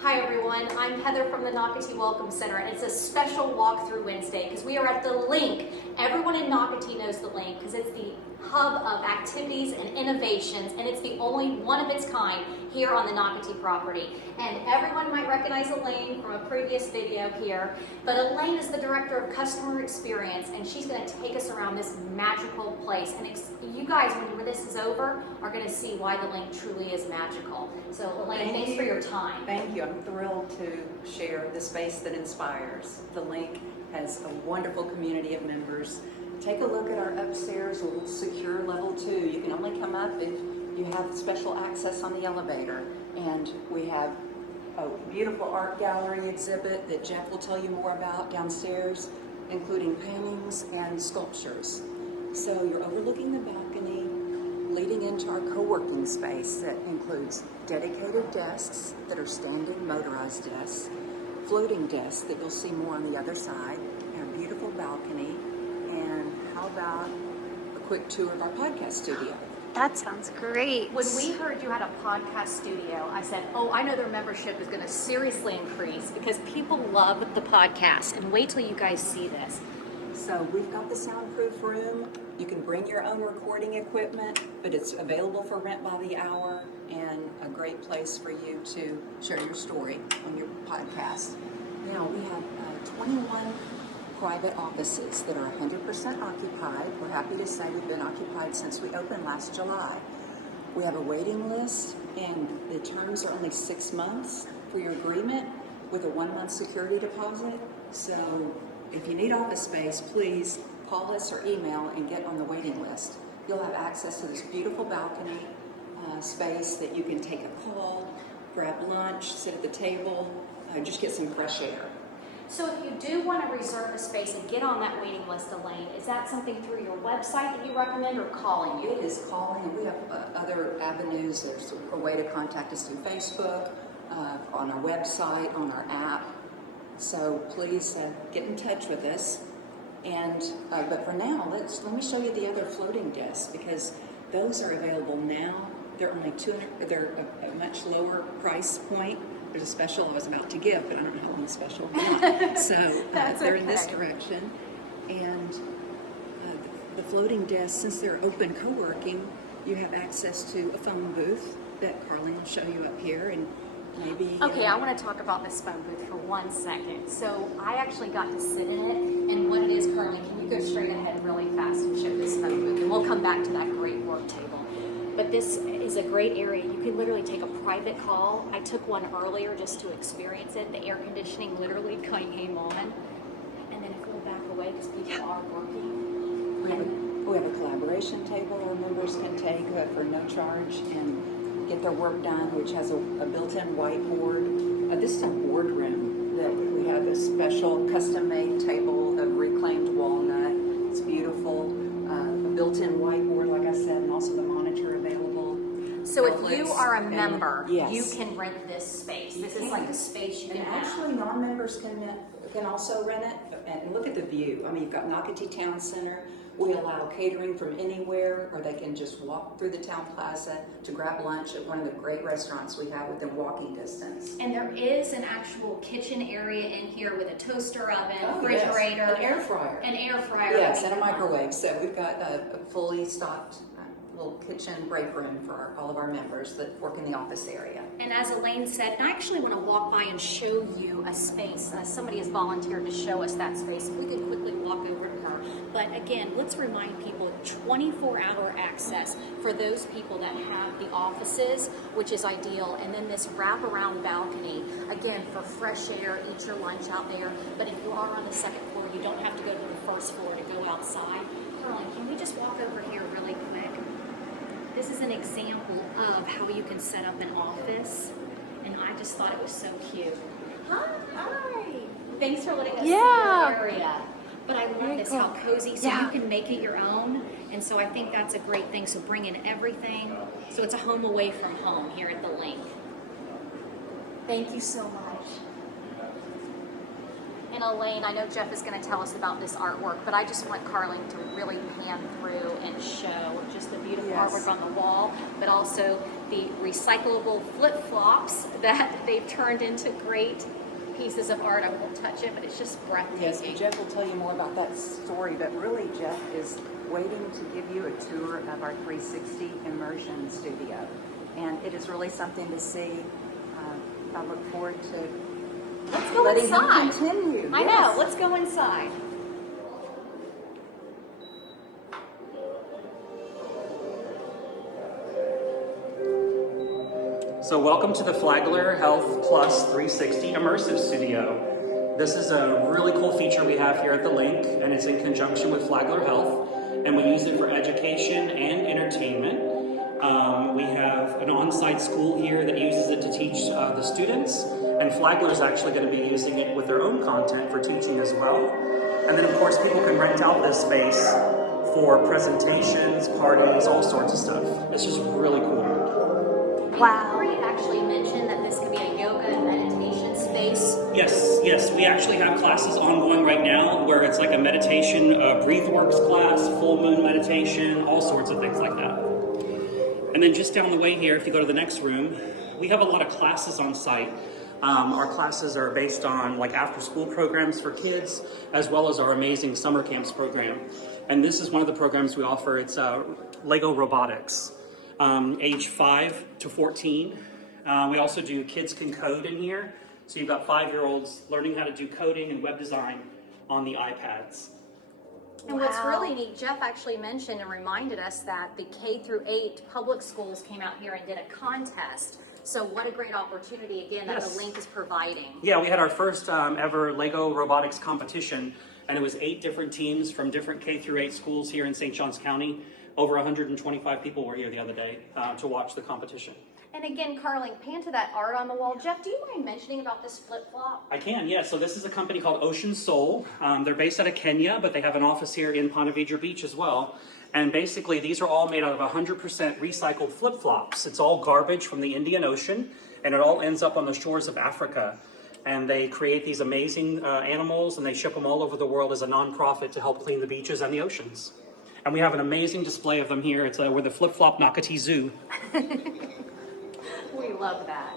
Hi everyone, I'm Heather from the Nocatee Welcome Center, and it's a special walkthrough Wednesday because we are at the Link. Everyone in Nocatee knows the Link because it's the hub of activities and innovations, and it's the only one of its kind here on the Nocatee property. And everyone might recognize Elaine from a previous video here, but Elaine is the Director of Customer Experience, and she's going to take us around this magical place. And you guys, when this is over, are going to see why the Link truly is magical. So Elaine, thanks for your time. Thank you. I'm thrilled to share the space that inspires. The Link has a wonderful community of members. Take a look at our upstairs secure level 2. You can only come up if you have special access on the elevator. And we have a beautiful art gallery exhibit that Jeff will tell you more about downstairs, including paintings and sculptures. So you're overlooking the balcony leading into our co-working space that includes dedicated desks that are standing motorized desks, floating desks that you'll see more on the other side, our beautiful balcony, and how about a quick tour of our podcast studio? That sounds great. When we heard you had a podcast studio, I said, oh, I know their membership is going to seriously increase because people love the podcast. And wait till you guys see this. So we've got the soundproof room. You can bring your own recording equipment, but it's available for rent by the hour and a great place for you to share your story on your podcast. Now we have 21 private offices that are 100% occupied. We're happy to say we've been occupied since we opened last July. We have a waiting list, and the terms are only 6 months for your agreement with a 1-month security deposit. So if you need office space, please call us or email and get on the waiting list. You'll have access to this beautiful balcony space that you can take a call, grab lunch, sit at the table, just get some fresh air. So if you do want to reserve a space and get on that waiting list, Elaine, is that something through your website that you recommend or calling you? It is calling, and we have other avenues. There's a way to contact us through Facebook, on our website, on our app. So please get in touch with us. And but for now, let me show you the other floating desks because those are available now. They're only $200. They're a much lower price point. There's a special I was about to give, but I don't know how long the special is. So they're in this direction. And the floating desks, since they're open co-working, you have access to a phone booth that Carlene will show you up here, and maybe. Okay, I want to talk about this phone booth for 1 second. So I actually got to sit in it, and what it is, Carlene, can you go straight ahead really fast and show this phone booth, and we'll come back to that great work table. But this is a great area. You can literally take a private call. I took one earlier just to experience it. The air conditioning literally came on. And then if we'll back away because people are working. We have a collaboration table our members can take for no charge and get their work done, which has a built-in whiteboard. This is a boardroom that we have a special custom-made table of reclaimed walnut. It's beautiful. A built-in whiteboard, like I said, and also the monitor available. So if you are a member, yes, you can rent this space. This is like a space you can and have. actually, non-members can also rent it. And look at the view. I mean, you've got Nocatee Town Center. We allow catering from anywhere, or they can just walk through the town plaza to grab lunch at one of the great restaurants we have within walking distance. And there is an actual kitchen area in here with a toaster oven, refrigerator, yes, an air fryer. An air fryer. Yes, and a microwave. So we've got a fully stocked little kitchen break room for all of our members that work in the office area. And as Elaine said, I actually want to walk by and show you a space. Somebody has volunteered to show us that space. If we could quickly walk over to her. But again, let's remind people 24-hour access for those people that have the offices, which is ideal. And then this wraparound balcony, again, for fresh air, eat your lunch out there. But if you are on the second floor, you don't have to go to the first floor to go outside. Caroline, can we just walk over here really quick? This is an example of how you can set up an office, and I just thought it was so cute. Hi. Thanks for letting us see your area. But I love this, how cozy, so you can make it your own, and so I think that's a great thing. So bring in everything. So it's a home away from home here at the Link. Thank you so much. And Elaine, I know Jeff is going to tell us about this artwork, but I just want Carling to really pan through and show just the beautiful artwork on the wall, but also the recyclable flip-flops that they've turned into great pieces of art. I won't touch it, but it's just breathtaking. Yes, Jeff will tell you more about that story, but really Jeff is waiting to give you a tour of our 360 Immersion Studio. And it is really something to see. I look forward to Let's go letting inside. him continue. I know. Let's go inside. So welcome to the Flagler Health Plus 360 Immersive Studio. This is a really cool feature we have here at the link, and it's in conjunction with Flagler Health, and we use it for education and entertainment. We have an on-site school here that uses it to teach the students, and Flagler is actually going to be using it with their own content for teaching as well. And then of course people can rent out this space for presentations, parties, all sorts of stuff. It's just really cool. Wow. Corey actually mentioned that this could be a yoga and meditation space. Yes, we actually have classes ongoing right now where it's like a meditation, breathworks class, full moon meditation, all sorts of things like that. And then just down the way here, if you go to the next room, we have a lot of classes on site. Our classes are based on like after school programs for kids, as well as our amazing summer camps program. And this is one of the programs we offer. It's Lego robotics, age 5 to 14. We also do Kids Can Code in here. So you've got 5-year-olds learning how to do coding and web design on the iPads. And what's Wow. really neat, Jeff actually mentioned and reminded us that the K through 8 public schools came out here and did a contest. So what a great opportunity, again, that Yes. the link is providing. Yeah, we had our first ever Lego robotics competition, and it was 8 different teams from different K through 8 schools here in St. Johns County. Over 125 people were here the other day to watch the competition. And again, Carling, pan to that art on the wall. Jeff, do you mind mentioning about this flip-flop? I can, yeah. So this is a company called Ocean Soul. They're based out of Kenya, but they have an office here in Ponte Vedra Beach as well. And basically, these are all made out of 100% recycled flip-flops. It's all garbage from the Indian Ocean, and it all ends up on the shores of Africa. And they create these amazing animals, and they ship them all over the world as a nonprofit to help clean the beaches and the oceans. And we have an amazing display of them here. It's we're the Flip-Flop Nocatee Zoo. We love that.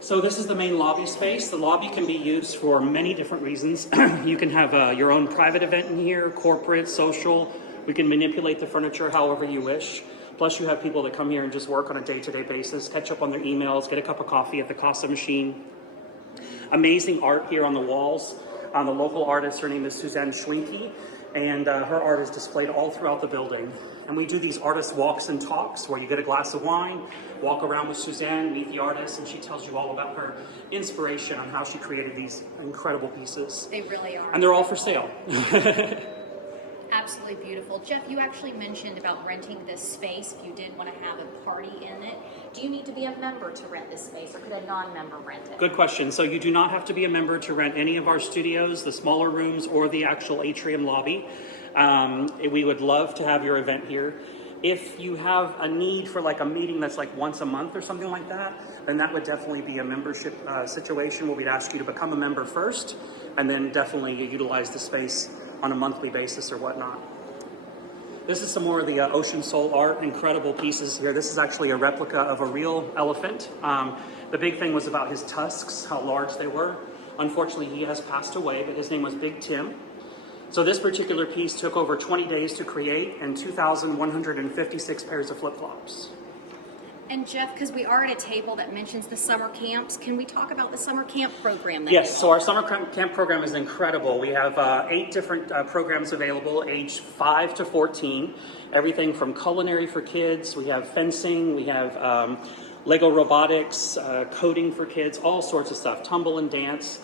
So this is the main lobby space. The lobby can be used for many different reasons. You can have your own private event in here, corporate, social. We can manipulate the furniture however you wish. Plus you have people that come here and just work on a day-to-day basis, catch up on their emails, get a cup of coffee at the Casa machine. Amazing art here on the walls. The local artist, her name is Suzanne Schlinke, and her art is displayed all throughout the building. And we do these artist walks and talks where you get a glass of wine, walk around with Suzanne, meet the artist, and she tells you all about her inspiration on how she created these incredible pieces. They really are. And they're all for sale. Absolutely beautiful. Jeff, you actually mentioned about renting this space if you did want to have a party in it. Do you need to be a member to rent this space, or could a non-member rent it? Good question. So you do not have to be a member to rent any of our studios, the smaller rooms, or the actual atrium lobby. We would love to have your event here. If you have a need for like a meeting that's like once a month or something like that, then that would definitely be a membership situation where we'd ask you to become a member first, and then definitely utilize the space on a monthly basis or whatnot. This is some more of the Ocean Soul art, incredible pieces here. This is actually a replica of a real elephant. The big thing was about his tusks, how large they were. Unfortunately, he has passed away, but his name was Big Tim. So this particular piece took over 20 days to create and 2,156 pairs of flip-flops. And Jeff, because we are at a table that mentions the summer camps, can we talk about the summer camp program? That Yes, so our summer camp program is incredible. We have 8 different programs available, age 5 to 14. Everything from culinary for kids, we have fencing, we have Lego robotics, coding for kids, all sorts of stuff, tumble and dance.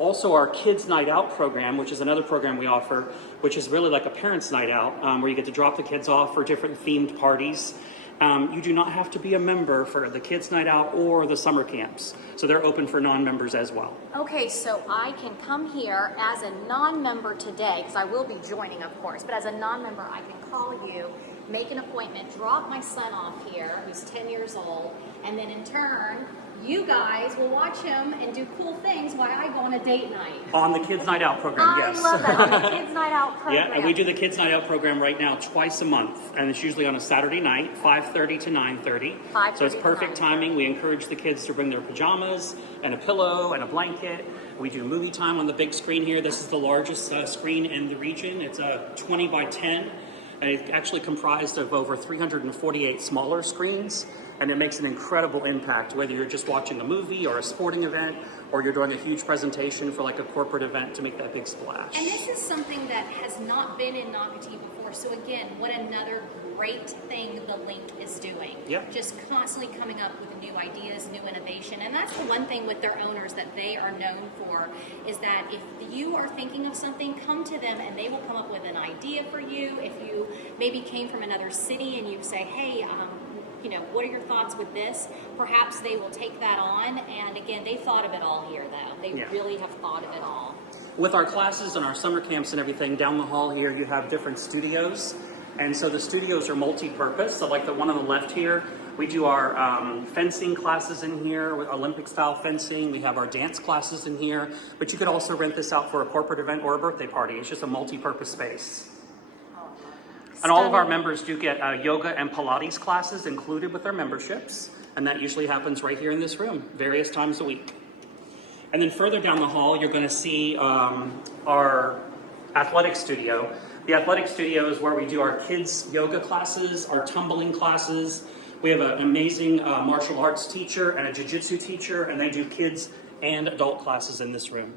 Also our Kids Night Out program, which is another program we offer, which is really like a parents' night out, where you get to drop the kids off for different themed parties. You do not have to be a member for the Kids Night Out or the summer camps. So they're open for non-members as well. Okay, so I can come here as a non-member today, because I will be joining, of course, but as a non-member, I can call you, make an appointment, drop my son off here, who's 10 years old, And then in turn, you guys will watch him and do cool things while I go on a date night. On the Kids Night Out program, I yes. love that, on the Kids Night Out program. Yeah, and we do the Kids Night Out program right now twice a month, and it's usually on a Saturday night, 5:30 to 9:30. 5:30 So it's to perfect 9:30. timing. We encourage the kids to bring their pajamas and a pillow and a blanket. We do movie time on the big screen here. This is the largest screen in the region. It's a 20 by 10, and it's actually comprised of over 348 smaller screens. And it makes an incredible impact, whether you're just watching a movie or a sporting event, or you're doing a huge presentation for like a corporate event to make that big splash. And this is something that has not been in Nocatee before. So again, what another great thing the Link is doing. Yep. Just constantly coming up with new ideas, new innovation. And that's the one thing with their owners that they are known for, is that if you are thinking of something, come to them and they will come up with an idea for you. If you maybe came from another city and you say, hey, what are your thoughts with this? Perhaps they will take that on. And again, they thought of it all here, though. They really have thought of it all. With our classes and our summer camps and everything, down the hall here, you have different studios. And so the studios are multi-purpose. So like the one on the left here, we do our fencing classes in here, with Olympic-style fencing. We have our dance classes in here. But you could also rent this out for a corporate event or a birthday party. It's just a multi-purpose space. And all of our members do get yoga and Pilates classes included with their memberships. And that usually happens right here in this room, various times a week. And then further down the hall, you're going to see our athletic studio. The athletic studio is where we do our kids' yoga classes, our tumbling classes. We have an amazing martial arts teacher and a jiu-jitsu teacher, and they do kids and adult classes in this room.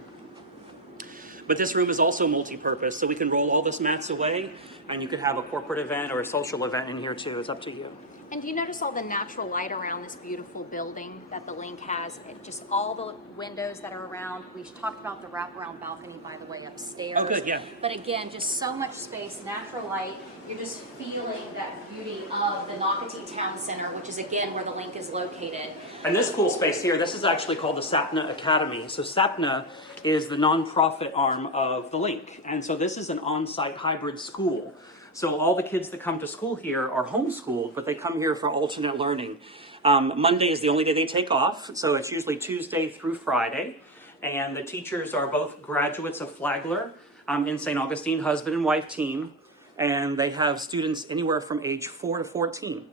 But this room is also multi-purpose, so we can roll all this mats away, and you could have a corporate event or a social event in here too. It's up to you. And do you notice all the natural light around this beautiful building that the Link has? Just all the windows that are around. We talked about the wraparound balcony, by the way, upstairs. Oh, good, yeah. But again, just so much space, natural light. You're just feeling that beauty of the Nocatee Town Center, which is again where the Link is located. And this cool space here, this is actually called the SAPNA Academy. So SAPNA is the nonprofit arm of the Link. And so this is an on-site hybrid school. So all the kids that come to school here are homeschooled, but they come here for alternate learning. Monday is the only day they take off, so it's usually Tuesday through Friday. And the teachers are both graduates of Flagler in St. Augustine, husband and wife team. And they have students anywhere from age 4 to 14.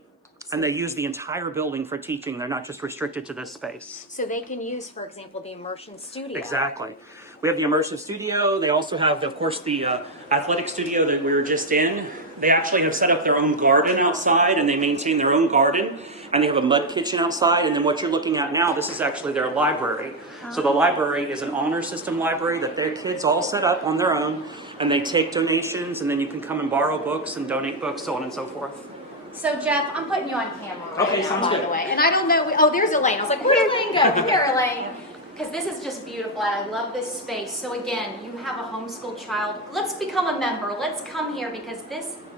And they use the entire building for teaching. They're not just restricted to this space. So they can use, for example, the Immersion Studio. Exactly. We have the Immersive Studio. They also have, of course, the athletic studio that we were just in. They actually have set up their own garden outside, and they maintain their own garden. And they have a mud kitchen outside. And then what you're looking at now, this is actually their library. So the library is an honor system library that their kids all set up on their own. And they take donations, and then you can come and borrow books and donate books, so on and so forth. So Jeff, I'm putting you on camera right Okay, now, sounds by good. the way. And I don't know, oh, there's Elaine. I was like, where's Elaine go? Come here, Elaine. Because this is just beautiful, and I love this space. So again, you have a homeschool child. Let's become a member. Let's come here, because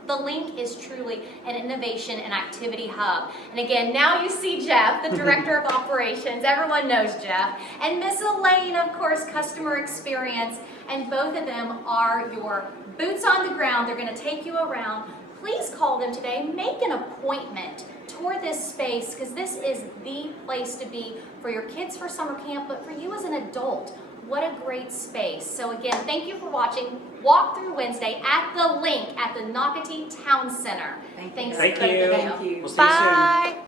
the Link is truly an innovation and activity hub. And again, now you see Jeff, the Director of Operations. Everyone knows Jeff. And Miss Elaine, of course, Customer Experience. And both of them are your boots on the ground. They're going to take you around. Please call them today. Make an appointment. Tour this space, because this is the place to be for your kids for summer camp, but for you as an adult. What a great space. So again, thank you for watching Walk Through Wednesday at the Link at the Nocatee Town Center. Thank you. Thanks. Thank for the you. video. Thank you. We'll see you soon. Bye.